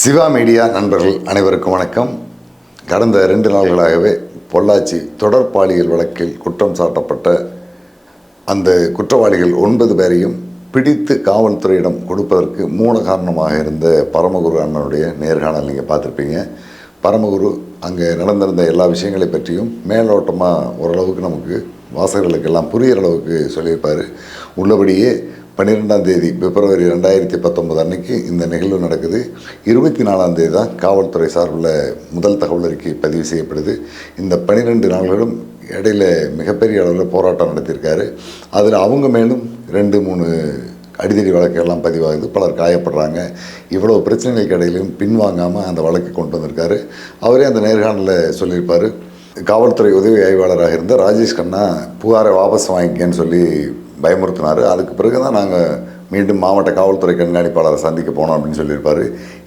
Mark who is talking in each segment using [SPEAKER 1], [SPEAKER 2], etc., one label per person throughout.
[SPEAKER 1] Siva media நண்பர்கள் அனைவருக்கும் வணக்கம். கடந்த ரெண்டு நாள்களாகவே பொள்ளாச்சி தொடர் பாலியல் வழக்கில் குற்றம் சாட்டப்பட்ட அந்த குற்றவாளிகள் ஒன்பது பேரையும் பிடித்து காவல்துறையிடம் கொடுப்பதற்கு மூல காரணமாக இருந்த பரமகுரு அண்ணனுடைய நேர்காணல் நீங்கள் பார்த்துருப்பீங்க. பரமகுரு அங்கே நடந்திருந்த எல்லா விஷயங்களை பற்றியும் மேலோட்டமாக ஓரளவுக்கு நமக்கு வாசகர்களுக்கெல்லாம் புரிகிற அளவுக்கு சொல்லியிருப்பார். உள்ளபடியே பன்னிரெண்டாம் தேதி பிப்ரவரி ரெண்டாயிரத்தி பத்தொம்பது அன்னைக்கு இந்த நிகழ்வு நடக்குது. இருபத்தி நாலாம் தேதி தான் காவல்துறை சார்பில் முதல் தகவல் அறிக்கை பதிவு செய்யப்படுது. இந்த பன்னிரெண்டு நாள்களும் இடையில மிகப்பெரிய அளவில் போராட்டம் நடத்தியிருக்காரு. அதில் அவங்க மேலும் ரெண்டு மூணு அடிதடி வழக்கெல்லாம் பதிவாகுது. பலர் காயப்படுறாங்க. இவ்வளோ பிரச்சனைகளுக்கு இடையிலும் பின்வாங்காமல் அந்த வழக்கை கொண்டு வந்திருக்காரு. அவரே அந்த நேர்காணலில் சொல்லியிருப்பார். காவல்துறை உதவி ஆய்வாளராக இருந்த ராஜேஷ் கண்ணா புகாரை வாபஸ் வாங்கிக்கன்னு சொல்லி பயமுறுத்தினார். அதுக்கு பிறகு தான் நாங்கள் மீண்டும் மாவட்ட காவல்துறை கண்காணிப்பாளரை சந்திக்க போனோம் அப்படின்னு சொல்லியிருப்பார்.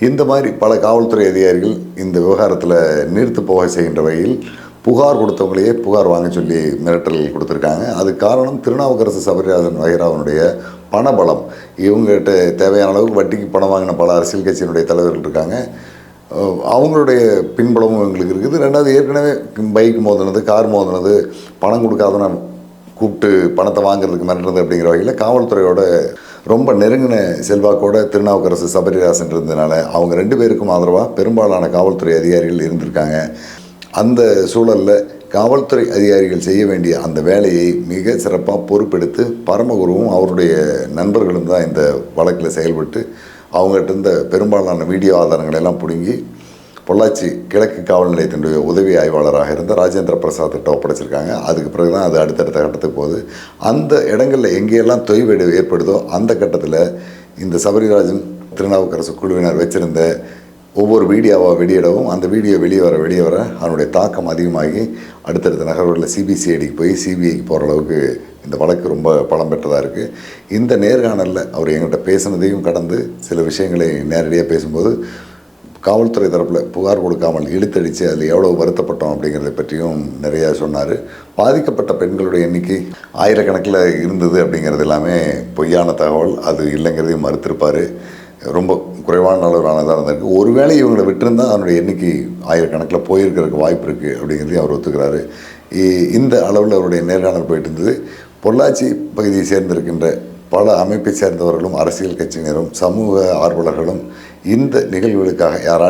[SPEAKER 1] இந்த மாதிரி பல காவல்துறை அதிகாரிகள் இந்த விவகாரத்தில் நீர்த்து போக செய்கின்ற வகையில் புகார் கொடுத்தவங்களையே புகார் வாங்க சொல்லி மிரட்டல் கொடுத்துருக்காங்க. அதுக்கு காரணம் திருநாவுக்கரசு சபரிராஜன் வகைராவனுடைய பணபலம். இவங்ககிட்ட தேவையான அளவுக்கு வட்டிக்கு பணம் வாங்கின பல அரசியல் கட்சியினுடைய தலைவர்கள் இருக்காங்க. அவங்களுடைய பின்பலமும் எங்களுக்கு இருக்குது. ரெண்டாவது ஏற்கனவே பைக் மோதினது கார் மோதினது பணம் கொடுக்காதன கூப்பிட்டு பணத்தை வாங்குறதுக்கு மிரட்டுறது அப்படிங்கிற வகையில் காவல்துறையோட ரொம்ப நெருங்கின செல்வாக்கோட திருநாவுக்கரசு சபரிராசன் இருந்ததுனால அவங்க ரெண்டு பேருக்கும் ஆதரவாக பெரும்பாலான காவல்துறை அதிகாரிகள் இருந்திருக்காங்க. அந்த சூழலில் காவல்துறை அதிகாரிகள் செய்ய வேண்டிய அந்த வேலையை மிக சிறப்பாக பொறுப்பெடுத்து பரமகுருவும் அவருடைய நண்பர்களும் தான் இந்த வழக்கில் செயல்பட்டு அவங்ககிட்ட இருந்த பெரும்பாலான வீடியோ ஆதாரங்களை எல்லாம் பிடுங்கி பொள்ளாச்சி கிழக்கு காவல் நிலையத்தினுடைய உதவி ஆய்வாளராக இருந்த ராஜேந்திர பிரசாத்திட்ட ஒப்படைச்சிருக்காங்க. அதுக்கு பிறகு தான் அது அடுத்தடுத்த கட்டத்துக்கு போகுது. அந்த இடங்களில் எங்கேயெல்லாம் தொய்வு ஏற்படுதோ அந்த கட்டத்தில் இந்த சபரிராஜன் திருநாவுக்கரசு குழுவினர் வச்சிருந்த ஒவ்வொரு வீடியோவாக வெளியிடவும் அந்த வீடியோ வெளியே வர வெளியே வர அதனுடைய தாக்கம் அதிகமாகி அடுத்தடுத்த நகர்வுகளில் சிபிசிஐடிக்கு போய் சிபிஐக்கு போகிற அளவுக்கு இந்த வழக்கு ரொம்ப பலம் பெற்றதாக இருக்குது இந்த நேர்காணலில் அவர் எங்கள்கிட்ட பேசுனதையும் கடந்து சில விஷயங்களை நேரடியாக பேசும்போது காவல்துறை தரப்பில் புகார் கொடுக்காமல் இழுத்தடித்து அதில் எவ்வளோ வருத்தப்பட்டோம் அப்படிங்கிறத பற்றியும் நிறையா சொன்னார். பாதிக்கப்பட்ட பெண்களுடைய எண்ணிக்கை ஆயிரக்கணக்கில் இருந்தது அப்படிங்கிறது எல்லாமே பொய்யான தகவல். அது இல்லைங்கிறதையும் மறுத்திருப்பார். ரொம்ப குறைவான அளவிலானதாக இருந்திருக்கு. ஒருவேளை இவங்களை விட்டிருந்தால் அதனுடைய எண்ணிக்கை ஆயிரக்கணக்கில் போயிருக்கிறதுக்கு வாய்ப்பு இருக்குது அப்படிங்கிறதையும் அவர் ஒத்துக்கிறாரு. இ- இந்த அளவில் அவருடைய நேர்காணல் போயிட்டு இருந்தது. பொள்ளாச்சி பகுதியை சேர்ந்திருக்கின்ற பல அமைப்பை சேர்ந்தவர்களும் அரசியல் கட்சியினரும் சமூக ஆர்வலர்களும் இந்த நிகழ்வுகளுக்காக யாரா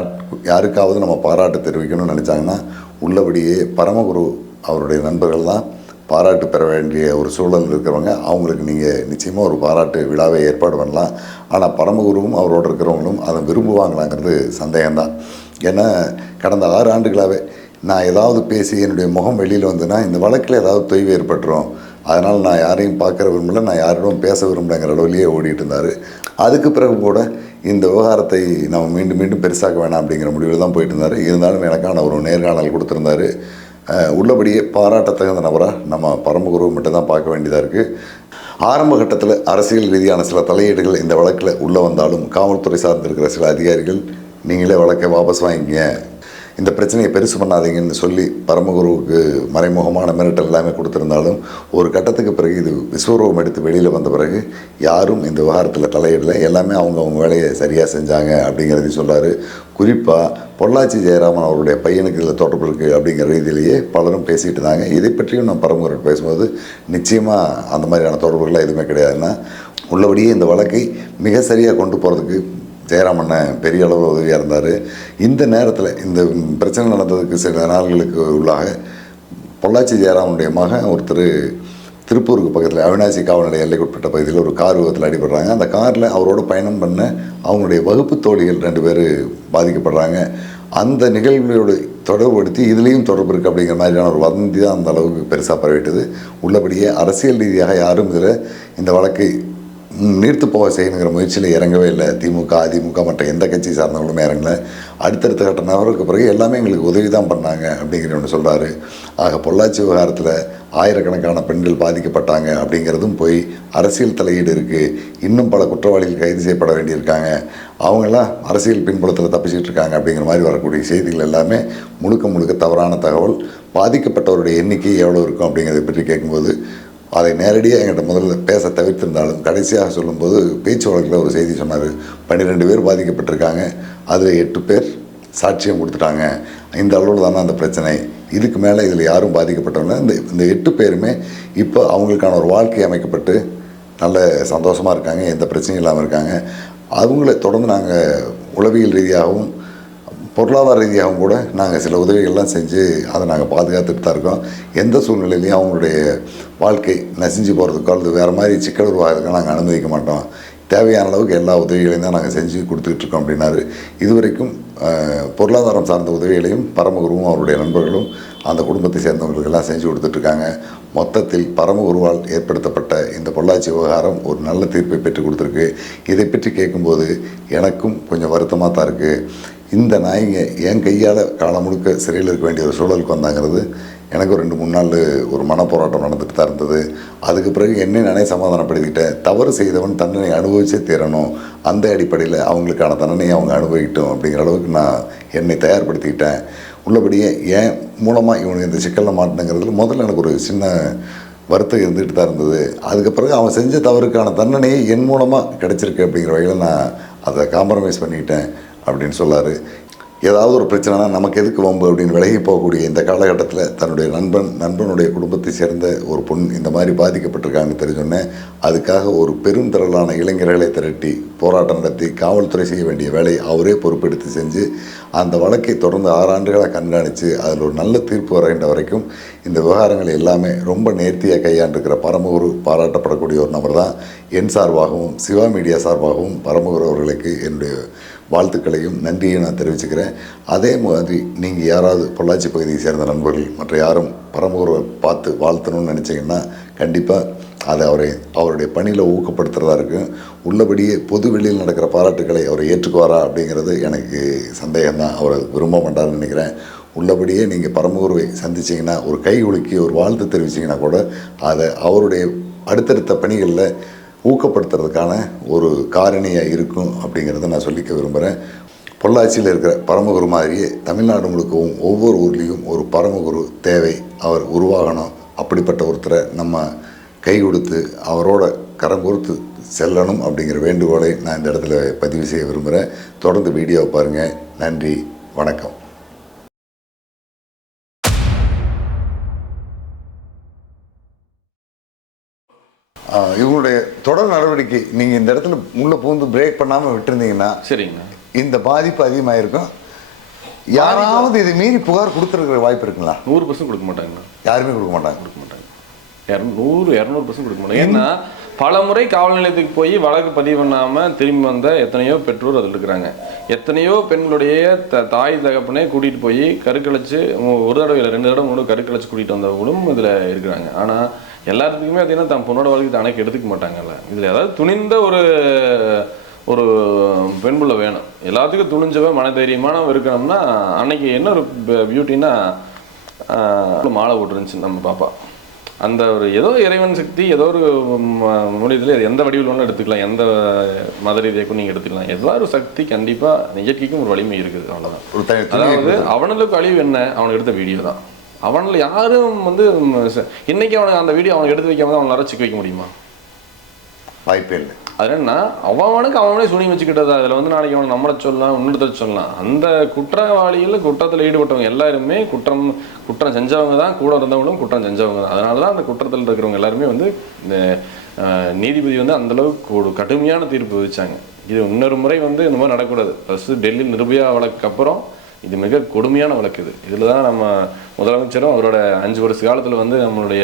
[SPEAKER 1] யாருக்காவது நம்ம பாராட்டு தெரிவிக்கணும்னு நினச்சாங்கன்னா உள்ளபடியே பரமகுரு அவருடைய நண்பர்கள் தான் பாராட்டு பெற வேண்டிய ஒரு சூழல் இருக்கிறவங்க. அவங்களுக்கு நீங்கள் நிச்சயமாக ஒரு பாராட்டு விழாவை ஏற்பாடு பண்ணலாம். ஆனால் பரமகுருவும் அவரோடு இருக்கிறவங்களும் அதை விரும்புவாங்களாங்கிறது சந்தேகம்தான். ஏன்னா கடந்த ஆறு ஆண்டுகளாகவே நான் ஏதாவது பேசி என்னுடைய முகம் வெளியில் வந்துன்னா இந்த வழக்கில் ஏதாவது தொய்வு ஏற்பட்டுரும். அதனால் நான் யாரையும் பார்க்குற விரும்பல நான் யாரிடம் பேச விரும்பலைங்கிற அளவுலேயே ஓடிட்டு இருந்தார். அதுக்கு பிறகு கூட இந்த விவகாரத்தை நம்ம மீண்டும் மீண்டும் பெருசாக்க வேணாம் அப்படிங்கிற முடிவில் தான் போயிட்டு இருந்தார். இருந்தாலும் எனக்கான ஒரு நேர்காணல் கொடுத்துருந்தாரு. உள்ளபடியே பாராட்டத்தகுந்த நபராக நம்ம பரமகுரு மட்டும் தான் பார்க்க வேண்டியதாக இருக்குது ஆரம்ப கட்டத்தில் அரசியல் ரீதியான சில தலையீடுகள் இந்த வழக்கில் உள்ளே வந்தாலும் காவல்துறை சார்ந்திருக்கிற சில அதிகாரிகள் நீங்களே வழக்கை வாபஸ் வாங்கிங்க இந்த பிரச்சனையை பெருசு பண்ணாதீங்கன்னு சொல்லி பரமகுருவுக்கு மறைமுகமான மிரட்டல் எல்லாமே கொடுத்துருந்தாலும் ஒரு கட்டத்துக்கு பிறகு இது விஸ்வரூபம் எடுத்து வெளியில் வந்த பிறகு யாரும் இந்த விவகாரத்தில் தலையிடலை. எல்லாமே அவங்க அவங்க வேலையை சரியாக செஞ்சாங்க அப்படிங்கிறதையும் சொல்கிறாரு குறிப்பாக பொள்ளாச்சி ஜெயராமன் அவருடைய பையனுக்கு இதில் தொடர்பு இருக்குது அப்படிங்கிற ரீதியிலேயே பலரும் பேசிகிட்டு இருந்தாங்க. இதை பற்றியும் நான் பரமகுரு பேசும்போது நிச்சயமாக அந்த மாதிரியான தொடர்புகள்லாம் எதுவுமே கிடையாதுன்னா உள்ளபடியே இந்த வழக்கை மிக சரியாக கொண்டு போகிறதுக்கு ஜெயராமண்ணன் பெரிய அளவு உதவியாக இருந்தார். இந்த நேரத்தில் இந்த பிரச்சனை நடந்ததுக்கு சில நாள்களுக்கு உள்ளாக பொள்ளாச்சி ஜெயராமனுடைய மகன் ஒருத்தர் திருப்பூருக்கு பக்கத்தில் அவினாசி காவல்நிலை எல்லைக்குட்பட்ட பகுதியில் ஒரு கார் விபத்தில் அடிபடுறாங்க. அந்த காரில் அவரோட பயணம் பண்ண அவங்களுடைய வகுப்பு தோழிகள் ரெண்டு பேர் பாதிக்கப்படுறாங்க. அந்த நிகழ்வுகளோடு தொடர்புபடுத்தி இதுலேயும் தொடர்பு இருக்குது அப்படிங்கிற மாதிரியான ஒரு வதந்தி தான் அந்த அளவுக்கு பெருசாக பரவிட்டது. உள்ளபடியே அரசியல் ரீதியாக யாரும் இதில் இந்த வழக்கை நீர்த்து போக செய்யணுங்கிற முயற்சியில் இறங்கவே இல்லை. திமுக அதிமுக மற்ற எந்த கட்சி சார்ந்தவங்களும் இறங்கல. அடுத்தடுத்த கட்ட நபருக்கு பிறகு எல்லாமே எங்களுக்கு உதவி தான் பண்ணாங்க அப்படிங்கிற ஒன்று சொல்கிறாரு ஆக பொள்ளாச்சி விவகாரத்தில் ஆயிரக்கணக்கான பெண்கள் பாதிக்கப்பட்டாங்க அப்படிங்கிறதும் போய் அரசியல் தலையீடு இருக்குது இன்னும் பல குற்றவாளிகள் கைது செய்யப்பட வேண்டியிருக்காங்க. அவங்களாம் அரசியல் பின்புலத்தில் தப்பிச்சிட்டு இருக்காங்க அப்படிங்கிற மாதிரி வரக்கூடிய செய்திகள் எல்லாமே முழுக்க முழுக்க தவறான தகவல். பாதிக்கப்பட்டவருடைய எண்ணிக்கை எவ்வளோ இருக்கும் அப்படிங்கிறத பற்றி கேட்கும்போது அதை நேரடியாக என்கிட்ட முதல்ல பேச தவிர்த்திருந்தாலும் கடைசியாக சொல்லும்போது பேச்சு வழக்கில் ஒரு செய்தி சொன்னார். பன்னிரெண்டு பேர் பாதிக்கப்பட்டிருக்காங்க. அதில் எட்டு பேர் சாட்சியம் கொடுத்துட்டாங்க. இந்த அளவில் தானே அந்த பிரச்சனை. இதுக்கு மேலே இதில் யாரும் பாதிக்கப்பட்டவங்க. இந்த இந்த எட்டு பேருமே இப்போ அவங்களுக்கான ஒரு வாழ்க்கை அமைக்கப்பட்டு நல்ல சந்தோஷமாக இருக்காங்க. எந்த பிரச்சனையும் இல்லாமல் இருக்காங்க. அவங்கள தொடர்ந்து நாங்கள் உளவியல் ரீதியாகவும் பொருளாதார ரீதியாகவும் கூட நாங்கள் சில உதவிகள்லாம் செஞ்சு அதை நாங்கள் பாதுகாத்துட்டு தான் இருக்கோம். எந்த சூழ்நிலையிலையும் அவங்களுடைய வாழ்க்கை நசிஞ்சு போகிறதுக்கோ அல்லது வேறு மாதிரி சிக்கல் உருவாகிறதுக்கோ நாங்கள் அனுமதிக்க மாட்டோம். தேவையான அளவுக்கு எல்லா உதவிகளையும் தான் நாங்கள் செஞ்சு கொடுத்துக்கிட்டு இருக்கோம் அப்படின்னாரு. இதுவரைக்கும் பொருளாதாரம் சார்ந்த உதவிகளையும் பரமகுருவும் அவருடைய நண்பர்களும் அந்த குடும்பத்தை சேர்ந்தவங்களுக்கெல்லாம் செஞ்சு கொடுத்துட்ருக்காங்க. மொத்தத்தில் பரமகுருவால் ஏற்படுத்தப்பட்ட இந்த பொள்ளாச்சி விவகாரம் ஒரு நல்ல தீர்ப்பை பெற்றுக் கொடுத்துருக்கு. இதை பற்றி கேட்கும்போது எனக்கும் கொஞ்சம் வருத்தமாக தான் இருக்குது இந்த நாய்ங்க என் கையால் காலம் முழுக்க சிறையில் இருக்க வேண்டிய ஒரு சூழலுக்கு வந்தாங்கிறது எனக்கு ரெண்டு மூணு நாள் ஒரு மனப்போராட்டம் நடந்துட்டு தான் இருந்தது. அதுக்கு பிறகு என்னை நானே சமாதானப்படுத்திக்கிட்டேன். தவறு செய்தவன் தண்டனை அனுபவிச்சே தீரணும். அந்த அடிப்படையில் அவங்களுக்கான தண்டனையை அவங்க அனுபவிக்கட்டும் அப்படிங்கிற அளவுக்கு நான் என்னை தயார்படுத்திக்கிட்டேன். உள்ளபடியே ஏன் மூலமாக இவனுக்கு இந்த சிக்கலில் மாட்டினுங்கிறதுல முதல்ல எனக்கு ஒரு சின்ன வருத்தம் இருந்துகிட்டு தான் இருந்தது. அதுக்கு பிறகு அவன் செஞ்ச தவறுக்கான தண்டனையை என் மூலமாக கிடச்சிருக்கு அப்படிங்கிற வகையில் நான் அதை காம்ப்ரமைஸ் பண்ணிக்கிட்டேன். அப்படின்னு சொல்லார். ஏதாவது ஒரு பிரச்சனைனா நமக்கு எதுக்கு வம்பு அப்படின்னு விலகி போகக்கூடிய இந்த காலகட்டத்தில் தன்னுடைய நண்பன் நண்பனுடைய குடும்பத்தை சேர்ந்த ஒரு பொண் இந்த மாதிரி பாதிக்கப்பட்டிருக்காங்கன்னு தெரிஞ்சோன்னே அதுக்காக ஒரு பெருந்திரளான இளைஞர்களை திரட்டி போராட்டம் நடத்தி காவல்துறை செய்ய வேண்டிய வேலை அவரே பொறுப்பெடுத்து செஞ்சு அந்த வழக்கை தொடர்ந்து ஆறாண்டுகளாக கண்காணித்து அதில் ஒரு நல்ல தீர்ப்பு வருகின்ற வரைக்கும் இந்த விவகாரங்கள் எல்லாமே ரொம்ப நேர்த்தியாக கையாண்டிருக்கிற பரமகுரு பாராட்டப்படக்கூடிய ஒரு நபர் தான் என் சார்பாகவும் சிவா மீடியா சார்பாகவும் பரமகுரு அவர்களுக்கு என்னுடைய வாழ்த்துக்களையும் நன்றியையும் நான் தெரிவிச்சுக்கிறேன். அதே மாதிரி நீங்கள் யாராவது பொள்ளாச்சி பகுதியை சேர்ந்த நண்பர்கள் மற்ற யாரும் பரமகுருவை பார்த்து வாழ்த்தணும்னு நினச்சிங்கன்னா கண்டிப்பாக அதை அவரை அவருடைய பணியில் ஊக்கப்படுத்துகிறதா இருக்கும். உள்ளபடியே பொது வெளியில் நடக்கிற பாராட்டுக்களை அவர் ஏற்றுக்குவாரா அப்படிங்கிறது எனக்கு சந்தேகம்தான். அவர் விரும்ப மாட்டார்னு நினைக்கிறேன். உள்ளபடியே நீங்கள் பரமகுருவை சந்திச்சிங்கன்னா ஒரு கை உலுக்கி ஒரு வாழ்த்து தெரிவிச்சிங்கன்னா கூட அதை அவருடைய அடுத்தடுத்த பணிகளில் ஊக்கப்படுத்துறதுக்கான ஒரு காரணியாக இருக்கும் அப்படிங்கிறத நான் சொல்லிக்க விரும்புகிறேன் பொள்ளாச்சியில் இருக்கிற பரமகுரு மாதிரியே தமிழ்நாடு முழுக்கவும் ஒவ்வொரு ஊர்லேயும் ஒரு பரமகுரு தேவை அவர் உருவாகணும். அப்படிப்பட்ட ஒருத்தரை நம்ம கை கொடுத்து அவரோட கரம் கொடுத்து செல்லணும் அப்படிங்கிற வேண்டுகோளை நான் இந்த இடத்துல பதிவு செய்ய விரும்புகிறேன் தொடர்ந்து வீடியோவை பாருங்கள் நன்றி. வணக்கம். இவங்களுடைய தொடர் நடவடிக்கை நீங்கள் இந்த இடத்துல உள்ள பூந்து பிரேக் பண்ணாமல் விட்டுருந்தீங்கன்னா
[SPEAKER 2] சரிங்கண்ணா
[SPEAKER 1] இந்த பாதிப்பு அதிகமாயிருக்கும். யாராவது இதை மீறி புகார் கொடுத்துருக்கிற வாய்ப்பு இருக்குங்களா?
[SPEAKER 2] நூறு பர்சன்ட் கொடுக்க மாட்டாங்கண்ணா
[SPEAKER 1] யாருமே கொடுக்க மாட்டாங்க.
[SPEAKER 2] கொடுக்க மாட்டாங்க. நூறு இரநூறு பர்சன்ட் கொடுக்க மாட்டாங்க. ஏன்னா பல முறை காவல் நிலையத்துக்கு போய் வழக்கு பதிவு பண்ணாம திரும்பி வந்த எத்தனையோ பெற்றோர் அதில் இருக்கிறாங்க. எத்தனையோ பெண்களுடைய த தாய் தகப்பனே கூட்டிட்டு போய் கருக்கலைச்சு ஒரு தடவை இல்லை ரெண்டு தடவை மூணு கருக்கலைச்சு கூட்டிட்டு வந்தவங்களும் இதுல இருக்கிறாங்க. ஆனா எல்லாத்துக்குமே பார்த்தீங்கன்னா தன் பொண்ணோட வாழ்க்கை தானே எடுத்துக்க மாட்டாங்கல்ல. இதுல ஏதாவது துணிந்த ஒரு ஒரு பெண் புள்ள வேணும். எல்லாத்துக்கும் துணிஞ்சவன் மனதைரியமானவன் இருக்கணும்னா அன்னைக்கு என்ன ஒரு பியூட்டின்னா மாலை போட்டுருந்துச்சு நம்ம பாப்பா. அந்த ஒரு ஏதோ இறைவன் சக்தி ஏதோ ஒரு முடியத்தில் எந்த வடிவில் ஒன்றும் எடுத்துக்கலாம். எந்த மத ரீதியாக்கும் நீங்கள் எடுத்துக்கலாம். ஏதோ ஒரு சக்தி கண்டிப்பாக இயற்கைக்கும் ஒரு வலிமை இருக்குது. அவ்வளோதான் அதாவது அவனுக்கு அழிவு என்ன? அவனுக்கு எடுத்த வீடியோ தான். அவனில் யாரும் வந்து இன்னைக்கு அவனுக்கு அந்த வீடியோ அவனுக்கு எடுத்து வைக்காம அவனை சிக்க வைக்க முடியுமா?
[SPEAKER 1] வாய்ப்பே இல்லை.
[SPEAKER 2] அது என்ன? அவனுக்கு அவனே சுனி வச்சுக்கிட்டது? அதில் வந்து நாளைக்கு அவன் நம்மளை சொல்லலாம் இன்னொருத்தர் சொல்லலாம். அந்த குற்றவாளிகள் குற்றத்தில் ஈடுபட்டவங்க எல்லாருமே குற்றம் குற்றம் செஞ்சவங்க தான் கூட இருந்தவங்களும் குற்றம் செஞ்சவங்க தான். அதனால தான் அந்த குற்றத்தில் இருக்கிறவங்க எல்லாருமே வந்து இந்த நீதிபதி வந்து அந்த அளவுக்கு ஒரு கடுமையான தீர்ப்பு விதிச்சாங்க. இது இன்னொரு முறை வந்து இந்த மாதிரி நடக்கக்கூடாது. ஃபஸ்ட்டு டெல்லி நிர்பயா வழக்கு அப்புறம் இது மிக கொடுமையான வழக்கு இது. இதில் தான் நம்ம முதலமைச்சரும் அவரோட அஞ்சு வருஷ காலத்தில் வந்து நம்மளுடைய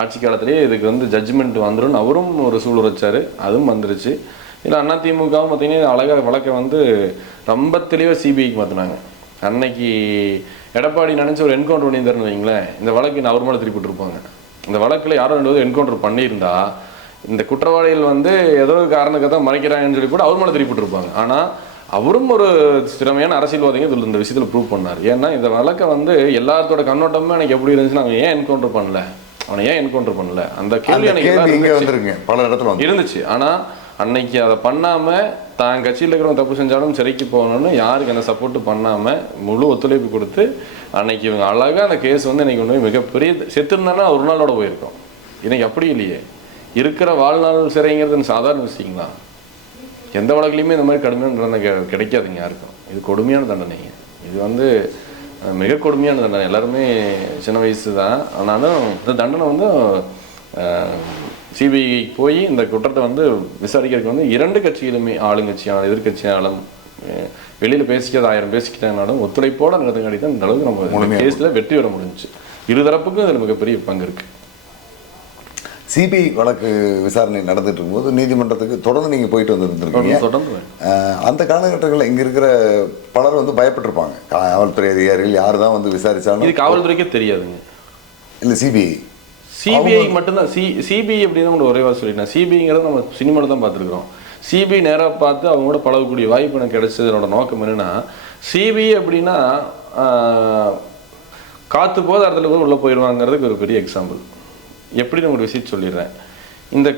[SPEAKER 2] ஆட்சி காலத்திலேயே இதுக்கு வந்து ஜட்ஜ்மெண்ட் வந்துடும் அவரும் ஒரு சூழல் அதுவும் வந்துருச்சு. இல்லை அண்ணா திமுகவும் பார்த்தீங்கன்னா அழகாக வழக்கை வந்து ரொம்ப தெளிவாக சிபிஐக்கு மாற்றினாங்க அன்னைக்கு எடப்பாடி நினச்சி ஒரு என்கவுண்டர் பண்ணியிருந்தாருன்னு வைங்களேன் இந்த வழக்கு அவர் மேலே திருப்பி விட்டுருப்பாங்க. இந்த வழக்கில் யாரோ ரெண்டு பேரும் என்கவுண்டர் பண்ணியிருந்தா இந்த குற்றவாளிகள் வந்து ஏதோ ஒரு காரணத்துக்கு தான் மறைக்கிறாங்கன்னு சொல்லி கூட அவர் மேலே திருப்பி விட்டுருப்பாங்க. ஆனால் அவரும் ஒரு திறமையான அரசியல்வாதிங்க. இதில் இந்த விஷயத்தில் ப்ரூவ் பண்ணார். ஏன்னா இந்த வழக்கை வந்து எல்லாத்தோட கண்ணோட்டமும் எனக்கு எப்படி இருந்துச்சுன்னா அவன் ஏன் என்கவுண்டர் பண்ணல? அவனை ஏன் என்கவுண்டர் பண்ணல? அந்த கேள்வி எனக்கு
[SPEAKER 1] பல இடத்துல வந்து
[SPEAKER 2] இருந்துச்சு. ஆனா அன்னைக்கு அதை பண்ணாம தான் கட்சியில் இருக்கிறவங்க தப்பு செஞ்சாலும் சிறைக்கு போகணும்னு யாருக்கு அந்த சப்போர்ட் பண்ணாம முழு ஒத்துழைப்பு கொடுத்து அன்னைக்கு இவங்க அழகா அந்த கேஸ் வந்து இன்னைக்கு ஒன்று மிகப்பெரிய செத்துருந்தானா ஒரு நாளோட போயிருக்கோம். இன்னைக்கு அப்படி இல்லையே. இருக்கிற வாழ்நாள் சிறைங்கிறது சாதாரண விஷயங்களா? எந்த வழக்குலையுமே இந்த மாதிரி கடுமையான தண்டனை கிடைக்காதுங்க யாருக்கும். இது கொடுமையான தண்டனைங்க இது வந்து மிக கொடுமையான தண்டனை. எல்லாருமே சின்ன வயசு தான் ஆனாலும் இந்த தண்டனை வந்து சிபிஐ போய் இந்த குற்றத்தை வந்து விசாரிக்கிறதுக்கு வந்து இரண்டு கட்சிகளுமே ஆளுங்கட்சியான எதிர்கட்சியாலும் வெளியில பேசிக்கிறது ஆயிரம் பேசிக்கிட்டாங்கனாலும் ஒத்துழைப்போட நடந்தங்காடி தான் இந்த அளவுக்கு நம்ம கேஸ்ல வெற்றி பெற முடிஞ்சுச்சு. இருதரப்புக்கும் இதுல மிகப்பெரிய பங்கு இருக்கு.
[SPEAKER 1] சிபிஐ வழக்கு விசாரணை நடந்துட்டு இருக்கும்போது நீதிமன்றத்துக்கு தொடர்ந்து நீங்கள் போயிட்டு வந்துருந்துருக்கீங்க.
[SPEAKER 2] தொடர்ந்து
[SPEAKER 1] அந்த காலகட்டங்களில் இங்கே இருக்கிற பலர் வந்து பயப்பட்டிருப்பாங்க. காவல்துறை அதிகாரிகள் யார் தான் வந்து
[SPEAKER 2] இது
[SPEAKER 1] விசாரிச்சாலும்
[SPEAKER 2] காவல்துறைக்கே தெரியாதுங்க.
[SPEAKER 1] இல்லை சிபிஐ.
[SPEAKER 2] சிபிஐ மட்டும்தான். சி சிபிஐ அப்படின்னு உங்களுக்கு ஒரே வாரம் சொல்லிட்டேன் சிபிஐங்கிறது நம்ம சினிமாவில் தான் பார்த்துருக்குறோம். சிபிஐ நேராக பார்த்து அவங்க கூட பழகக்கூடிய வாய்ப்பு எனக்கு கிடைச்சதோட நோக்கம் என்னன்னா சிபிஐ அப்படின்னா காத்து போது இடத்துல கூட உள்ளே போயிடுவாங்கிறதுக்கு ஒரு பெரிய எக்ஸாம்பிள் எப்படி நான் ஒரு விஷயம் சொல்லிடுறேன். இந்த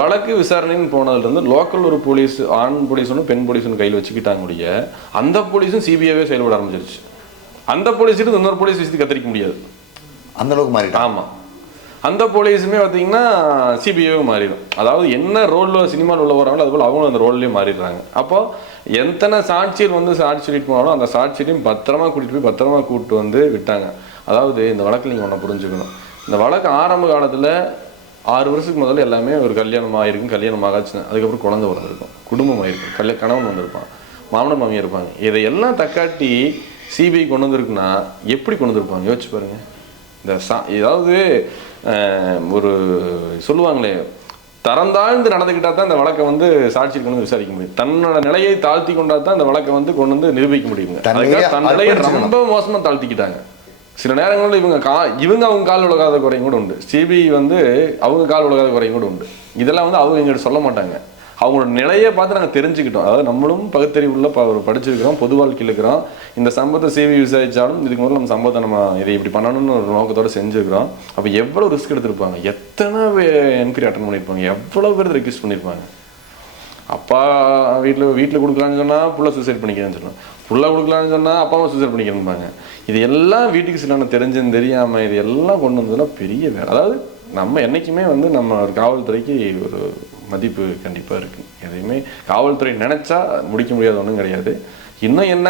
[SPEAKER 2] வழக்கு விசாரணைன்னு போனதுலேருந்து லோக்கல் ஒரு போலீஸ் ஆண் போலீஸ் ஒன்று பெண் போலீஸ் ஒன்று கையில் வச்சுக்கிட்டாங்க அந்த போலீஸும் சிபிஐவே செயல்பட ஆரம்பிச்சிருச்சு. அந்த போலீஸுக்கு இன்னொரு போலீஸ் விஷயத்தை கத்தரிக்க முடியாது.
[SPEAKER 1] அந்த அளவுக்கு மாறிட்டாங்க
[SPEAKER 2] ஆமா. அந்த போலீஸுமே பார்த்தீங்கன்னா சிபிஐவும் மாறிடும். அதாவது என்ன ரோலில் சினிமாவில் உள்ள வராங்களோ அதுபோல் அவங்களும் அந்த ரோல்லேயே மாறிடுறாங்க. அப்போ எத்தனை சாட்சியர் வந்து சாட்சி சொல்லிட்டு போனாலும் அந்த சாட்சியரையும் பத்திரமா கூட்டிட்டு போய் பத்திரமா கூப்பிட்டு வந்து விட்டாங்க. அதாவது இந்த வழக்கில் நீங்கள் ஒன்று புரிஞ்சுக்கணும். இந்த வழக்கு ஆரம்ப காலத்தில் ஆறு வருஷத்துக்கு முதல்ல எல்லாமே ஒரு கல்யாணம் ஆகிருக்கும் கல்யாணம் ஆகாச்சுன்னு அதுக்கப்புறம் குழந்தை பிறந்திருக்கும் குடும்பம் ஆயிருக்கும் கல்யாண கணவன் வந்திருப்பான் மாமனார் மாமியார் இருப்பாங்க. இதையெல்லாம் தக்காட்டி சிபிஐ கொண்டு வந்திருக்குன்னா எப்படி கொண்டு வந்திருப்பாங்க? யோசிச்சு பாருங்க. இந்த சா ஏதாவது ஒரு சொல்லுவாங்களே தரம் தாழ்ந்து நடந்துக்கிட்டா தான் இந்த வழக்கை வந்து சாட்சிக்கு கொண்டு வந்து விசாரிக்க முடியும். தன்னோட நிலையை தாழ்த்தி கொண்டா தான் இந்த வழக்கை வந்து கொண்டு வந்து நிரூபிக்க முடியுங்க.
[SPEAKER 1] தன்னையே
[SPEAKER 2] அதுக்காக தன் நிலையை
[SPEAKER 1] அர்ப்பணிச்சுக்கணும்.
[SPEAKER 2] ரொம்ப மோசமா தாழ்த்திக்கிட்டாங்க. சில நேரங்களில் இவங்க கா இவங்க அவங்க கால் உலகாத குறையும் கூட உண்டு. சிபிஐ வந்து அவங்க கால் உலகாத குறையும் கூட உண்டு. இதெல்லாம் வந்து அவங்க எங்கிட்ட சொல்ல மாட்டாங்க. அவங்களோட நிலையை பார்த்து நாங்கள் தெரிஞ்சுக்கிட்டோம். அதாவது நம்மளும் பகுத்தறிவுள்ள ப படிச்சிருக்கிறோம் பொது வாழ்க்கையில் இருக்கிறோம். இந்த சம்பவத்தை சிபிஐ விசாரித்தாலும் இதுக்கு முதல்ல நம்ம சம்பவத்தை நம்ம இதை இப்படி பண்ணணும்னு ஒரு நோக்கத்தோட செஞ்சுருக்கிறோம். அப்போ எவ்வளோ ரிஸ்க் எடுத்திருப்பாங்க? எத்தனை என்கொயரி அட்டன் பண்ணியிருப்பாங்க? எவ்வளோ பேர் ரெக்வஸ்ட் பண்ணியிருப்பாங்க? அப்பா வீட்டில் வீட்டில் கொடுக்கலான்னு சொன்னால் புள்ள சூசைட் பண்ணிக்கிறேன்னு சொல்லலாம் புள்ள கொடுக்கலான்னு சொன்னால் அப்பாவும் சூசைட் பண்ணிக்கிறேன்பாங்க. இது எல்லாம் வீட்டுக்கு சில தெரிஞ்சுன்னு தெரியாமல் இது எல்லாம் கொண்டு வந்ததுன்னா பெரிய வேலை. அதாவது நம்ம என்றைக்குமே வந்து நம்ம ஒரு காவல்துறைக்கு ஒரு மதிப்பு கண்டிப்பாக இருக்குது எதையுமே காவல்துறை நினச்சா முடிக்க முடியாத ஒன்றும் கிடையாது. இன்னும் என்ன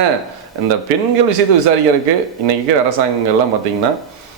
[SPEAKER 2] இந்த பெண்கள் விஷயத்தை விசாரிக்கிறதுக்கு இன்றைக்கி இருக்கிற அரசாங்கங்கள்லாம் பார்த்திங்கன்னா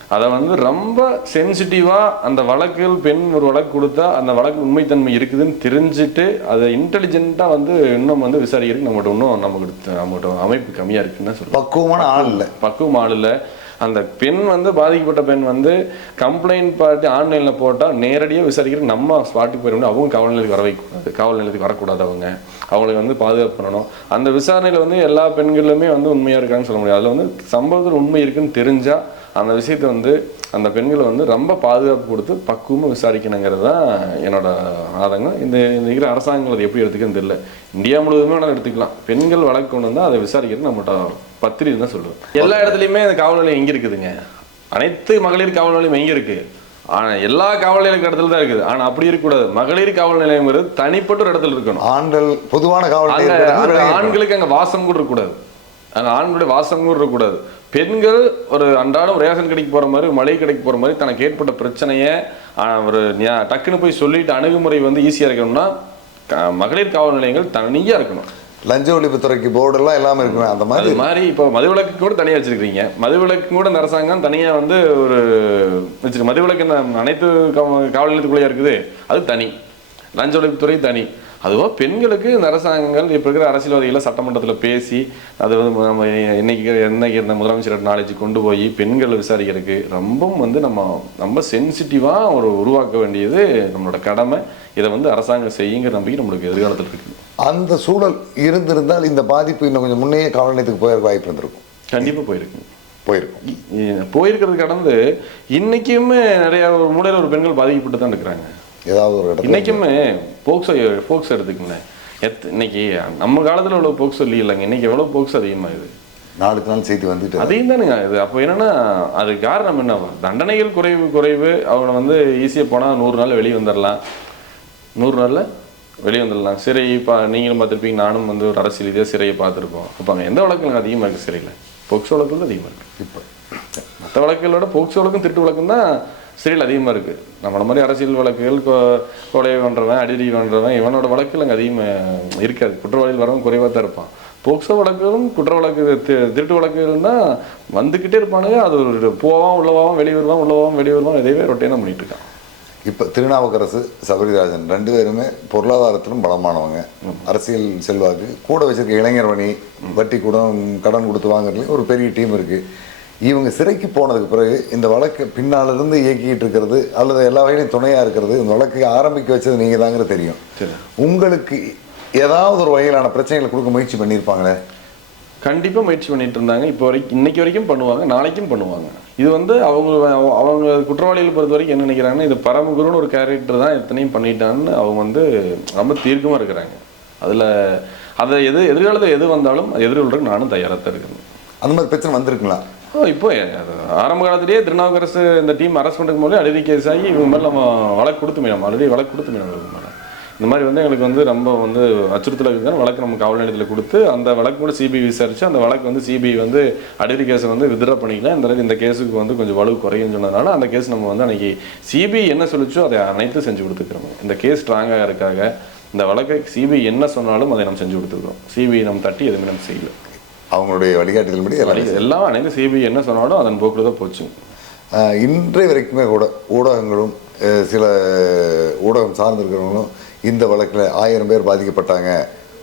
[SPEAKER 2] அதை வந்து ரொம்ப சென்சிட்டிவாக அந்த வழக்குகள் பெண் ஒரு வழக்கு கொடுத்தா அந்த வழக்கு உண்மைத்தன்மை இருக்குதுன்னு தெரிஞ்சுட்டு அதை இன்டெலிஜென்ட்டாக வந்து இன்னும் வந்து விசாரிக்கிறதுக்கு நம்மகிட்ட இன்னும் நம்மகிட்ட நம்மகிட்ட அமைப்பு கம்மியாக இருக்குன்னு சொல்லுவோம்
[SPEAKER 1] பக்குவமான ஆள் இல்லை.
[SPEAKER 2] பக்குவம் ஆள் இல்ல. அந்த பெண் வந்து பாதிக்கப்பட்ட பெண் வந்து கம்ப்ளைண்ட் பார்த்து ஆன்லைனில் போட்டால் நேரடியாக விசாரிக்கிறது நம்ம ஸ்பாட்டுக்கு போயிடணும் அவங்க காவல் நிலையத்துக்கு வர வைக்கக்கூடாது காவல் நிலையத்துக்கு வரக்கூடாது அவங்க. அவங்களுக்கு வந்து பாதுகாப்பு பண்ணணும். அந்த விசாரணையில் வந்து எல்லா பெண்களுமே வந்து உண்மையாக இருக்காங்கன்னு சொல்ல முடியாது. அதில் வந்து சம்பவத்தில் உண்மை இருக்குன்னு தெரிஞ்சால் அந்த விஷயத்தை வந்து அந்த பெண்களை வந்து ரொம்ப பாதுகாப்பு கொடுத்து பக்குவமாக விசாரிக்கணுங்கிறது தான் என்னோட ஆதங்கம். இந்த இந்த இருக்கிற அரசாங்கங்கள் அதை எப்படி எடுத்துக்கன்னு தெரியல. இந்தியா முழுவதுமே வேணாலும் எடுத்துக்கலாம். பெண்கள் வழக்கு கொண்டு வந்தால் அதை விசாரிக்கிறது நம்மகிட்ட பத்திரிகை தான் சொல்லுவேன் எல்லா இடத்துலையுமே அந்த காவல் நிலையம் எங்கே இருக்குதுங்க. அனைத்து மகளிர் காவல் நிலையம் எங்கே இருக்கு. ஆனா எல்லா காவல் நிலையம் இடத்துல தான் இருக்குது. ஆனா அப்படி இருக்கக்கூடாது. மகளிர் காவல் நிலையங்கிறது தனிப்பட்ட ஒரு இடத்துல இருக்கணும்.
[SPEAKER 1] ஆண்கள் பொதுவான காவல்.
[SPEAKER 2] ஆண்களுக்கு அங்க வாசம் கூட இருக்கக்கூடாது. அங்க ஆண்களுடைய கூட இருக்கக்கூடாது. பெண்கள் ஒரு அன்றாடம் ரேஷன் கடைக்கு போற மாதிரி மளிகை கடைக்கு போற மாதிரி தனக்கு ஏற்பட்ட பிரச்சனையை ஒரு டக்குன்னு போய் சொல்லிட்டு அணுகுமுறை வந்து ஈஸியா இருக்கணும்னா க- மகளிர் காவல் நிலையங்கள் தனியா இருக்கணும்.
[SPEAKER 1] லஞ்ச ஒழிப்புத்துறைக்கு போர்டெல்லாம் எல்லாமே இருக்குமே அந்த மாதிரி?
[SPEAKER 2] அது மாதிரி இப்போ மதுவிலக்கு கூட தனியாக வச்சிருக்கீங்க மதுவிலக்கு கூட இந்த அரசாங்கம் தனியாக வந்து ஒரு வச்சிருக்கு. மதுவிலக்கு அனைத்து காவ- காவல் நிலையத்துக்குள்ளேயே இருக்குது? அது தனி. லஞ்ச ஒழிப்புத்துறை தனி. அதுவோ பெண்களுக்கு இந்த அரசாங்கங்கள் இப்போ இருக்கிற அரசியல்வாதிகளை சட்டமன்றத்தில் பேசி அது வந்து நம்ம இன்னைக்கு என்னைக்கு இருந்த முதலமைச்சர் நாலேஜ் கொண்டு போய் பெண்களை விசாரிக்கிறதுக்கு ரொம்பவும் வந்து நம்ம ரொம்ப சென்சிட்டிவாக ஒரு உருவாக்க வேண்டியது நம்மளோட கடமை. இதை வந்து அரசாங்கம் செய்யுங்கிற நம்பிக்கை நம்மளுக்கு எதிர்காலத்தில் இருக்குது
[SPEAKER 1] அந்த சூழல் இருந்திருந்தால் இந்த பாதிப்பு இன்னும் கொஞ்சம் முன்னையே காவல் நிலையத்துக்கு போயிருக்க வாய்ப்பு இருந்திருக்கும்.
[SPEAKER 2] கண்டிப்பாக போயிருக்கு.
[SPEAKER 1] போயிருக்கும்
[SPEAKER 2] போயிருக்கிறது கடந்து இன்னைக்குமே நிறைய ஒரு மூலையில் ஒரு பெண்கள் பாதிக்கப்பட்டு தான் இருக்கிறாங்க.
[SPEAKER 1] ஏதாவது ஒரு இடத்துல
[SPEAKER 2] இன்னைக்குமே போக்சோ போக்சோ எடுத்துக்கங்களேன். எத் இன்னைக்கு நம்ம காலத்துல உள்ள போக்சோ இல்லைங்க. இன்னைக்கு எவ்வளவு போக்சோ அதிகமாகுது
[SPEAKER 1] நாளுக்கு நாள் செய்தி வந்துட்டு
[SPEAKER 2] அதையும் தானுங்க. இது அப்போ என்னன்னா அது காரணம் என்ன? தண்டனைகள் குறைவு குறைவு. அவனை வந்து ஈஸியாக போனால் நூறு நாள் வெளியே வந்துடலாம் நூறு நாளில் வெளியே வந்துடலாம் சிறை பா நீங்களும் பார்த்துருப்பீங்க. நானும் வந்து ஒரு அரசியல் இதே சிறையை பார்த்துருப்போம். அப்போ அங்கே எந்த வழக்குங்க அதிகமாக இருக்குது சிறையில்? போக்சோ வழக்குகள் அதிகமாக இருக்குது
[SPEAKER 1] இப்போ
[SPEAKER 2] மற்ற வழக்குகளோட போக்சோ வழக்கும் திருட்டு வழக்கும் தான் சீரியல் அதிகமாக இருக்குது நம்மளை மாதிரி அரசியல் வழக்குகள் கொலை பண்ணுறவன் அடிதடி பண்ணுறவன் இவனோட வழக்குகள் அங்கே அதிகமாக இருக்காது. குற்றவாளிகள் வரவன் குறைவாக தான் இருப்பான். போக்சோ வழக்குகளும் குற்ற வழக்கு திருட்டு வழக்குகள்னா வந்துக்கிட்டே இருப்பானுங்க. அது ஒரு போவான் உள்ளவாவும் வெளியே வருவான் உள்ளவான் வெளியே வருவான் இதையவே ரொட்டேனாக பண்ணிகிட்டு இருக்கான்.
[SPEAKER 1] இப்போ திருநாவுக்கரசு சபரிராஜன் ரெண்டு பேருமே பொருளாதாரத்திலும் பலமானவங்க. அரசியல் செல்வாக்கு கூட வச்சிருக்க இளைஞர் மணி வட்டி கூட கடன் கொடுத்து வாங்குறதுலேயும் ஒரு பெரிய டீம் இருக்குது இவங்க சிறைக்கு போனதுக்கு பிறகு இந்த வழக்கு பின்னால இருந்து இயக்கிட்டு இருக்கிறது அல்லது எல்லா வகையிலும் துணையா இருக்கிறது இந்த வழக்கை ஆரம்பிக்க வச்சது நீங்க தாங்கிற தெரியும்.
[SPEAKER 2] சரி.
[SPEAKER 1] உங்களுக்கு ஏதாவது ஒரு வகையிலான பிரச்சனைகளை கொடுக்க முயற்சி பண்ணியிருப்பாங்களே?
[SPEAKER 2] கண்டிப்பா முயற்சி பண்ணிட்டு இருந்தாங்க. இப்போ வரைக்கும் இன்னைக்கு வரைக்கும் பண்ணுவாங்க நாளைக்கும் பண்ணுவாங்க. இது வந்து அவங்க அவ- அவங்க குற்றவாளிகள் பொறுத்த வரைக்கும் என்ன நினைக்கிறாங்கன்னா இது பரமகுருன்னு ஒரு கேரக்டர் தான் எத்தனையும் பண்ணிட்டான்னு அவங்க வந்து ரொம்ப தீர்க்கமா இருக்கிறாங்க. அதுல அதை எது எதிர்காலத்தில் எது வந்தாலும் எதிர்கொள்றதுக்கு நானும் தயாராக தான் இருக்கிறேன்.
[SPEAKER 1] அந்த மாதிரி பிரச்சனை வந்திருக்குங்களா?
[SPEAKER 2] இப்போ ஆரம்ப காலத்திலேயே திருநாவுக்கரசு இந்த டீம் அரெஸ்ட் பண்ணுறதுக்கு போது அழுதி கேஸ் ஆகி இவங்க மேலே நம்ம வழக்கு கொடுத்துமே நம்ம ஆல்ரெடி வழக்கு கொடுத்து நம்ம மேலே. இந்த மாதிரி வந்து எங்களுக்கு வந்து ரொம்ப வந்து அச்சுறுத்தல் இருக்குதுன்னு வழக்கு நம்ம காவல் நிலையத்தில் கொடுத்து அந்த வழக்கு கூட சிபிஐ விசாரிச்சு அந்த வழக்கு வந்து சிபிஐ வந்து அடிதி கேஸை வந்து வித்ரா பண்ணிக்கலாம் இந்த இந்த கேஸுக்கு வந்து கொஞ்சம் வலு குறையுன்னு சொன்னதுனால அந்த கேஸ் நம்ம வந்து அன்னைக்கு சிபிஐ என்ன சொல்லிச்சோ அதை அனைத்தும் செஞ்சு கொடுத்துக்கிறோம். இந்த கேஸ் ஸ்ட்ராங்காக இருக்காங்க இந்த வழக்கை சிபிஐ என்ன சொன்னாலும் அதை நம்ம செஞ்சு கொடுத்துக்கிறோம். சிபிஐ நம்ம தட்டி எதுவுமே நம்ம செய்யல.
[SPEAKER 1] அவங்களுடைய வழிகாட்டுதல்படி எல்லாம்
[SPEAKER 2] அனைத்து சிபிஐ என்ன சொன்னாலும் அதன் போக்குல தான் போச்சு.
[SPEAKER 1] இன்றைய வரைக்குமே கூட ஊடகங்களும் சில ஊடகம் சார்ந்திருக்கிறவங்களும் இந்த வழக்கில் ஆயிரம் பேர் பாதிக்கப்பட்டாங்க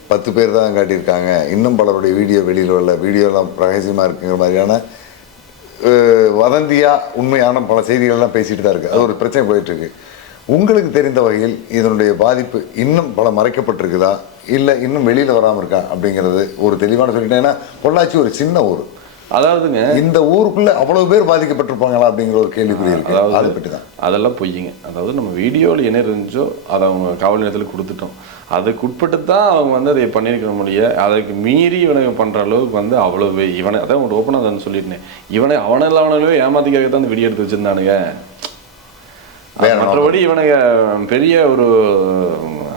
[SPEAKER 1] பத்து பேர் தான் காட்டியிருக்காங்க இன்னும் பலருடைய வீடியோ வெளியில் வரல வீடியோலாம் ரகசியமாக இருக்குங்கிற மாதிரியான அஹ், வதந்தியா உண்மையான பல செய்திகள்லாம் பேசிட்டு தான் இருக்கு. அது ஒரு பிரச்சனை போயிட்டு இருக்கு. உங்களுக்கு தெரிந்த வகையில் இதனுடைய பாதிப்பு இன்னும் பல மறைக்கப்பட்டிருக்குதா? இல்லை இன்னும் வெளியில் வராமல் இருக்கா? அப்படிங்கிறது ஒரு தெளிவான சொல்லிட்டேன். ஏன்னா பொள்ளாச்சி ஒரு சின்ன ஊர்.
[SPEAKER 2] அதாவதுங்க
[SPEAKER 1] இந்த ஊருக்குள்ள அவ்வளவு பேர் பாதிக்கப்பட்டிருப்பாங்களா அப்படிங்கிற ஒரு கேள்விக்குறி இருக்கு.
[SPEAKER 2] அதாவது-
[SPEAKER 1] அதை பற்றி தான்
[SPEAKER 2] அதெல்லாம் பொய்யுங்க அதாவது நம்ம வீடியோவில் என்ன இருந்துச்சோ அதை அவங்க காவல் நிலையத்தில் கொடுத்துட்டோம். அதுக்கு உட்பட்டு தான் அவங்க வந்து அதை பண்ணியிருக்கிற முடிய அதுக்கு மீறி இவனுங்க பண்ணுற அளவுக்கு வந்து அவ்வளவு இவனை அதான் ஒரு ஓப்பனாக தான் சொல்லியிருந்தேன். இவனை அவனை அவனவே ஏமாத்திக்காக தான் அந்த வீடியோ எடுத்து வச்சிருந்தானுங்க. மற்றபடி இவனுங்க பெரிய ஒரு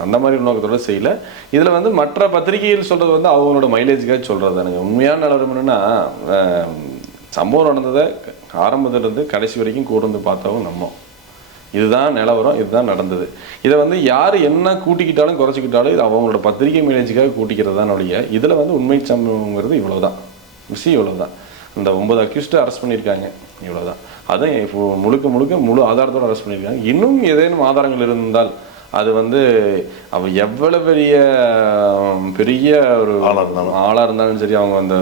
[SPEAKER 2] அந்த மாதிரி நோக்கத்தோட செய்யல. இதுல வந்து மற்ற பத்திரிகைகள் சொல்றது வந்து அவங்களோட மைலேஜுக்காக சொல்றது தானுங்க. உண்மையான நிலவரம் என்னன்னா சம்பவம் நடந்ததை ஆரம்பத்துல இருந்து கடைசி வரைக்கும் கூட இருந்து பார்த்தவங்க நம்ம. இதுதான் நிலவரம் இதுதான் நடந்தது. இதை வந்து யார் என்ன கூட்டிக்கிட்டாலும் குறைச்சிக்கிட்டாலும் இது அவங்களோட பத்திரிகை மைலேஜுக்காக கூட்டிக்கிறது தான் ஒழிய இதில் வந்து உண்மை சம்பவங்கிறது இவ்வளவுதான். விஷயம் இவ்வளவுதான். இந்த ஒன்பது அக்யூஸ்ட்டு அரெஸ்ட் பண்ணியிருக்காங்க. இவ்வளவுதான். அதான் இப்போ முழுக்க முழுக்க முழு ஆதாரத்தோட அரெஸ்ட் பண்ணியிருக்காங்க இன்னும் ஏதேனும் ஆதாரங்கள் இருந்தால் அது வந்து அவ எவ்வளவு பெரிய பெரிய ஒரு
[SPEAKER 1] ஆளா இருந்தாலும்.
[SPEAKER 2] ஆளா இருந்தாலும் சரி அவங்க அந்த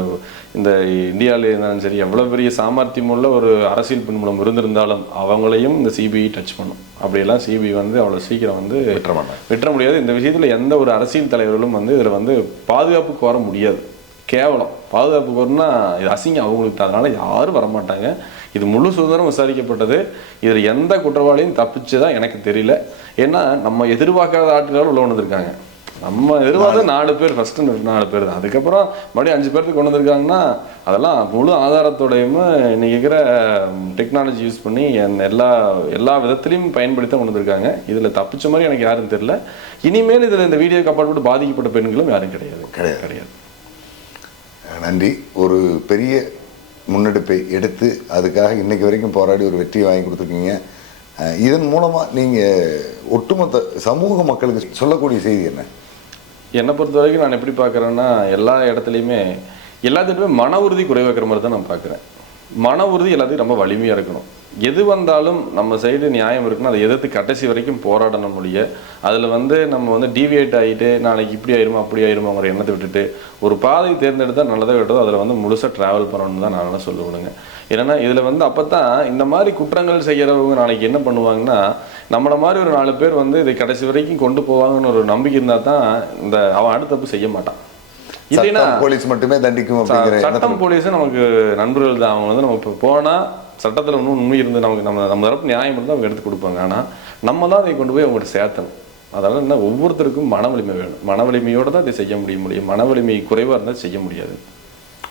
[SPEAKER 2] இந்த இந்தியாவில் இருந்தாலும் சரி எவ்வளவு பெரிய சாமர்த்தியம் உள்ள ஒரு அரசியல் பின்புலம் இருந்திருந்தாலும் அவங்களையும் இந்த சிபிஐ டச் பண்ணும் அப்படியெல்லாம் சிபிஐ வந்து அவ்வளவு சீக்கிரம் வந்து
[SPEAKER 1] விட்டுற மாட்டாங்க.
[SPEAKER 2] விட்டுற முடியாது இந்த விஷயத்துல எந்த ஒரு அரசியல் தலைவர்களும் வந்து இதுல வந்து பாதுகாப்பு கோர முடியாது கேவலம் பாதுகாப்பு கோரனா இது அசிங்கம் அவங்களுக்கு தான். அதனால யாரும் வரமாட்டாங்க இது முழு சுதந்திரம் விசாரிக்கப்பட்டது. இதில் எந்த குற்றவாளியும் தப்பிச்சதா எனக்கு தெரியல. ஏன்னா நம்ம எதிர்பார்க்காத ஆட்கள் உள்ள வந்திருக்காங்க நம்ம எதிர்பார்த்த நாலு பேர் ஃபர்ஸ்ட் நாலு பேர் தான். அதுக்கப்புறம் மறுபடியும் அஞ்சு பேருக்கு கொண்டு வந்திருக்காங்கன்னா அதெல்லாம் முழு ஆதாரத்தோடையும் இன்னைக்கு இருக்கிற டெக்னாலஜி யூஸ் பண்ணி என் எல்லா எல்லா விதத்திலையும் பயன்படுத்தி கொண்டு வந்திருக்காங்க. இதில் தப்பிச்ச மாதிரி எனக்கு யாரும் தெரியல. இனிமேல் இதில் இந்த வீடியோக்கு அப்பாற்பட்டு பாதிக்கப்பட்ட பெண்களும் யாரும் கிடையாது.
[SPEAKER 1] கிடையாது.
[SPEAKER 2] கிடையாது.
[SPEAKER 1] நன்றி. ஒரு பெரிய முன்னெடுப்பை எடுத்து அதுக்காக இன்னைக்கு வரைக்கும் போராடி ஒரு வெற்றியை வாங்கி கொடுத்துருக்கீங்க. இதன் மூலமாக நீங்கள் ஒட்டுமொத்த சமூக மக்களுக்கு சொல்லக்கூடிய செய்தி என்ன?
[SPEAKER 2] என்னை பொறுத்த வரைக்கும் நான் எப்படி பார்க்குறேன்னா எல்லா இடத்துலையுமே எல்லாத்துலேயுமே மன உறுதி குறைவாக்கிற மாதிரி தான் நான் பார்க்குறேன். மன உறுதி எல்லாத்துக்கும் ரொம்ப வலிமையாக இருக்கணும். எது வந்தாலும் நம்ம சைடு நியாயம் இருக்குன்னு அதை எதிர்த்து கடைசி வரைக்கும் போராடணும் முடிய அதில் வந்து நம்ம வந்து டீவியேட் ஆகிட்டு நாளைக்கு இப்படி ஆயிருமா அப்படி ஆயிருமாங்கிற எண்ணத்தை விட்டுட்டு ஒரு பாதை தேர்ந்தெடுத்தால் நல்லதாக விட்டதோ அதில் வந்து முழுசாக ட்ராவல் பண்ணணும்னு தான் நான் சொல்லுவேனுங்க. ஏன்னா இதில் வந்து அப்போ தான் இந்த மாதிரி குற்றங்கள் செய்கிறவங்க நாளைக்கு என்ன பண்ணுவாங்கன்னா நம்மளை மாதிரி ஒரு நாலு பேர் வந்து இதை கடைசி வரைக்கும் கொண்டு போவாங்கன்னு ஒரு நம்பிக்கை இருந்தால் தான் இந்த அவன் அடுத்தப்பு செய்ய மாட்டான். இல்லைன்னா
[SPEAKER 1] சட்டம், போலீஸ் மட்டுமே தண்டிக்கும் அப்படிங்கிற
[SPEAKER 2] சட்டம் போலீஸும் நமக்கு நண்பர்கள் தான். அவங்க வந்து நம்ம இப்போ போனால் சட்டத்தில் இன்னும் உண்மை இருந்து நமக்கு நம்ம நம்ம தரப்பு நியாயம் இருந்தால் அவங்க எடுத்து கொடுப்பாங்க. ஆனால் நம்ம தான் அதை கொண்டு போய் அவங்கள்ட்ட சேர்த்தணும். அதனால என்ன ஒவ்வொருத்தருக்கும் மன வலிமை வேணும். மன வலிமையோடு தான் இதை செய்ய முடிய முடியும். மன வலிமை குறைவாக இருந்தால் செய்ய முடியாது.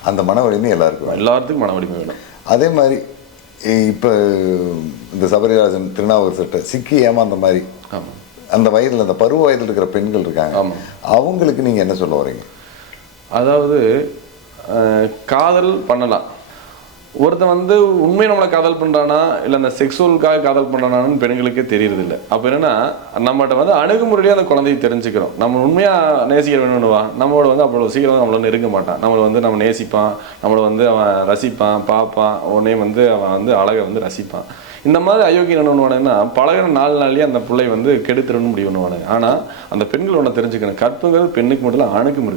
[SPEAKER 1] அந்த மன வலிமை எல்லாருக்கும்.
[SPEAKER 2] எல்லாத்துக்கும் மன வலிமை வேணும்.
[SPEAKER 1] அதே மாதிரி இப்ப இந்த சபரிராஜன் திருநாவுக்கரசர்கிட்ட சிக்கி ஏமாந்த மாதிரி அந்த வயதுல அந்த பருவ வயதில் இருக்கிற பெண்கள் இருக்காங்க.
[SPEAKER 2] ஆமா.
[SPEAKER 1] அவங்களுக்கு நீங்க என்ன சொல்ல வரீங்க?
[SPEAKER 2] அதாவது காதல் பண்ணலாம். ஒருத்தன் வந்து உண்மையை நம்மளை காதல் பண்ணுறானா இல்லை அந்த செக்ஸுவலுக்காக காதல் பண்ணுறானான்னு பெண்களுக்கே தெரியறது இல்லை அப்போ என்னன்னா நம்மகிட்ட வந்து அணுகுமுறையிலே அந்த குழந்தைய தெரிஞ்சுக்கிறோம். நம்ம உண்மையாக நேசிக்க வேணும்னுவா நம்மளோட வந்து அவ்வளோ சீக்கிரம் நம்மள நெருங்க மாட்டான். நம்மளை வந்து நம்ம நேசிப்பான் நம்மளை வந்து அவன் ரசிப்பான் பார்ப்பான் உடனே வந்து அவன் வந்து அழகை வந்து ரசிப்பான். இந்த மாதிரி அயோக்கியம் என்ன பண்ணுவானுங்கன்னா பழகின நாலு நாள்லேயே அந்த பிள்ளை வந்து கெடுத்துடணும் முடிவு பண்ணுவானுங்க ஆனால் அந்த பெண்கள் ஒன்று தெரிஞ்சுக்கணும் கற்புங்கிறது பெண்ணுக்கு மட்டும் இல்லை ஆணுக்கும்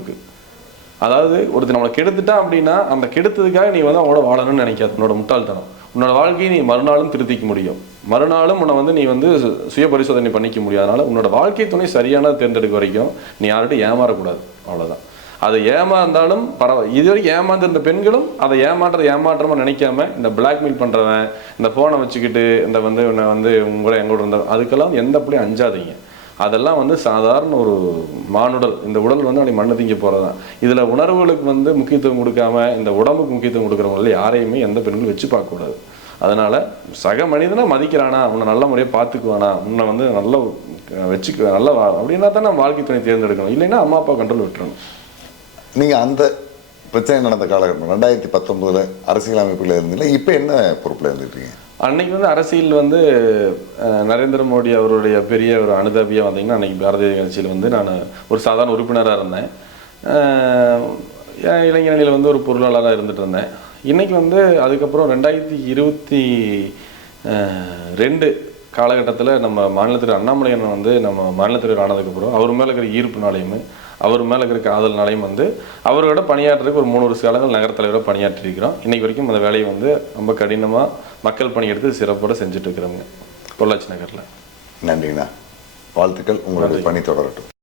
[SPEAKER 2] அதாவது ஒருத்தர் நம்மளை கெடுத்துட்டான் அப்படின்னா அந்த கெடுத்ததுக்காக நீ வந்து அவனோட வாழணும்னு நினைக்காது உன்னோட முட்டாள்தனம். உன்னோட வாழ்க்கையை நீ மறுநாளும் திருத்திக்க முடியும். மறுநாளும் உன்னை வந்து நீ வந்து சு- சுய பரிசோதனை பண்ணிக்க முடியும். உன்னோட வாழ்க்கை துணை சரியானது தேர்ந்தெடுக்க வரைக்கும் நீ யார்கிட்டையும் ஏமாறக்கூடாது. அவ்வளோதான் அதை ஏமாந்தாலும் பரவாயில்ல. இது வரைக்கும் பெண்களும் அதை ஏமாற்ற ஏமாற்றமாக நினைக்காம இந்த பிளாக்மெயில் பண்ணுறவன் இந்த ஃபோனை வச்சுக்கிட்டு இந்த வந்து உன்னை வந்து உங்களை எங்களோட இருந்த அதுக்கெல்லாம் எந்த பிள்ளையும் அஞ்சாதீங்க. அதெல்லாம் வந்து சாதாரண ஒரு மானுடல். இந்த உடல் வந்து அப்படி மண்ணு திங்க போகிறதான் இதில் உணர்வுகளுக்கு வந்து முக்கியத்துவம் கொடுக்காம இந்த உடம்புக்கு முக்கியத்துவம் கொடுக்குறவங்கள யாரையுமே எந்த பெண்களும் வச்சு பார்க்கக்கூடாது. அதனால் சக மனிதனை மதிக்கிறானா உன்னை நல்ல முறையாக பார்த்துக்குவானா உன்னை வந்து நல்ல வச்சுக்க நல்ல அப்படின்னா தான் நம்ம வாழ்க்கை துணை தேர்ந்தெடுக்கணும். இல்லைன்னா அம்மா அப்பா கண்ட்ரோல் விட்டுறணும்.
[SPEAKER 1] நீங்கள் அந்த பிரச்சனை நடந்த காலகட்டம். ரெண்டாயிரத்தி பத்தொம்போதில் அரசியல் அமைப்பில் இருந்தீங்க இப்போ என்ன பொறுப்பில் இருந்துட்டீங்க
[SPEAKER 2] அன்னைக்கு வந்து அரசியல் வந்து நரேந்திர மோடி அவருடைய பெரிய ஒரு அனுதாபியாக வந்தீங்கன்னா அன்னைக்கு பாரதிய கட்சியில் வந்து நான் ஒரு சாதாரண உறுப்பினராக இருந்தேன். என் இளைஞரணியில் வந்து ஒரு பொருளாளராக இருந்துட்டு இருந்தேன். இன்றைக்கி வந்து அதுக்கப்புறம் ரெண்டாயிரத்தி இருபத்தி ரெண்டு காலகட்டத்தில் நம்ம மாநிலத்தில் அண்ணாமலை அண்ணன் வந்து நம்ம மாநிலத்தில் ஆனதுக்கப்புறம் அவர் மேலே இருக்கிற ஈர்ப்புனாலையும் அவர் மேலே இருக்கிற காதல்னாலையும் வந்து அவரோட பணியாற்றுறதுக்கு ஒரு மூணு வருஷ காலங்கள் நகர தலைவராக பணியாற்றிருக்கிறோம். இன்னைக்கு வரைக்கும் அந்த வேலையை வந்து ரொம்ப கடினமாக மக்கள் பணி எடுத்து சிறப்போட செஞ்சுட்டு இருக்கிறோங்க. பொள்ளாச்சி நகரில்.
[SPEAKER 1] நன்றிங்கண்ணா. வாழ்த்துக்கள். உங்களுடைய பணி தொடரட்டும்.